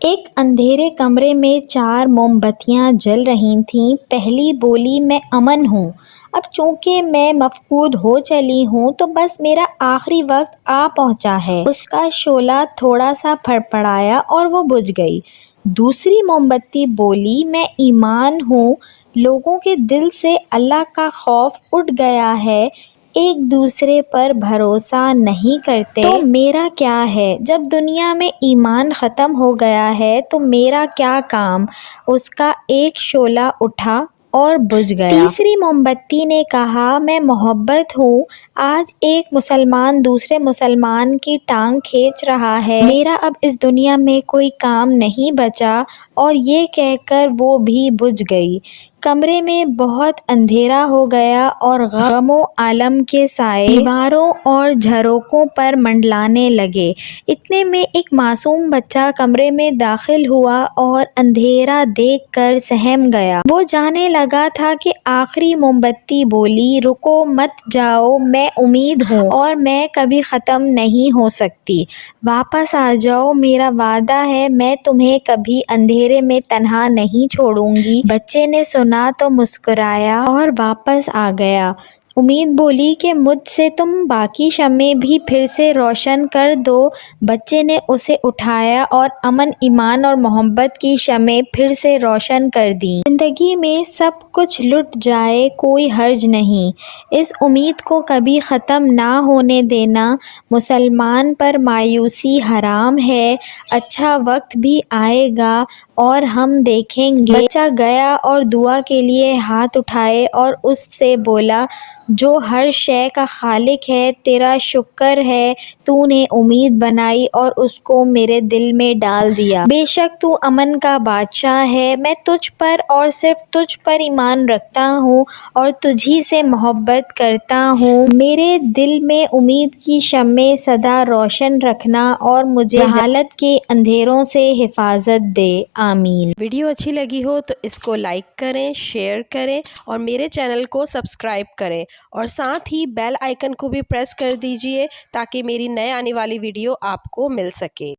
ایک اندھیرے کمرے میں 4 موم بتیاں جل رہی تھیں۔ پہلی بولی، میں امن ہوں۔ اب چونکہ میں مفقود ہو چلی ہوں تو بس میرا آخری وقت آ پہنچا ہے۔ اس کا شعلہ تھوڑا سا پھڑپڑایا اور وہ بجھ گئی۔ دوسری موم بتی بولی، میں ایمان ہوں۔ لوگوں کے دل سے اللہ کا خوف اٹھ گیا ہے، ایک دوسرے پر بھروسہ نہیں کرتے۔ تو میرا کیا ہے؟ جب دنیا میں ایمان ختم ہو گیا ہے تو میرا کیا کام؟ اس کا ایک شعلہ اٹھا اور بجھ گیا۔ تیسری موم بتی نے کہا، میں محبت ہوں۔ آج ایک مسلمان دوسرے مسلمان کی ٹانگ کھینچ رہا ہے، میرا اب اس دنیا میں کوئی کام نہیں بچا، اور یہ کہہ کر وہ بھی بجھ گئی۔ کمرے میں بہت اندھیرا ہو گیا اور غم و الم کے سائے دیواروں اور جھروکوں پر منڈلانے لگے۔ اتنے میں ایک معصوم بچہ کمرے میں داخل ہوا اور اندھیرا دیکھ کر سہم گیا۔ وہ جانے لگا تھا کہ آخری موم بتی بولی، رکو مت جاؤ، میں امید ہوں اور میں کبھی ختم نہیں ہو سکتی۔ واپس آ جاؤ، میرا وعدہ ہے میں تمہیں کبھی اندھیرے میں تنہا نہیں چھوڑوں گی۔ بچے نے سنا تو مسکرایا اور واپس آ گیا۔ امید بولی کہ مجھ سے تم باقی شمعیں بھی پھر سے روشن کر دو۔ بچے نے اسے اٹھایا اور امن، ایمان اور محبت کی شمعیں پھر سے روشن کر دیں۔ زندگی میں سب کچھ لٹ جائے کوئی حرج نہیں، اس امید کو کبھی ختم نہ ہونے دینا۔ مسلمان پر مایوسی حرام ہے، اچھا وقت بھی آئے گا اور ہم دیکھیں گے۔ بچہ گیا اور دعا کے لیے ہاتھ اٹھائے اور اس سے بولا، جو ہر شے کا خالق ہے، تیرا شکر ہے تو نے امید بنائی اور اس کو میرے دل میں ڈال دیا۔ بے شک تو امن کا بادشاہ ہے، میں تجھ پر اور صرف تجھ پر ایمان رکھتا ہوں اور تجھی سے محبت کرتا ہوں۔ میرے دل میں امید کی شمع سدا روشن رکھنا اور مجھے جہالت کے اندھیروں سے حفاظت دے، آمین۔ ویڈیو اچھی لگی ہو تو اس کو لائک کریں، شیئر کریں اور میرے چینل کو سبسکرائب کریں، اور ساتھ ہی بیل آئیکن کو بھی پریس کر دیجئے تاکہ میری نئے آنے والی ویڈیو آپ کو مل سکے۔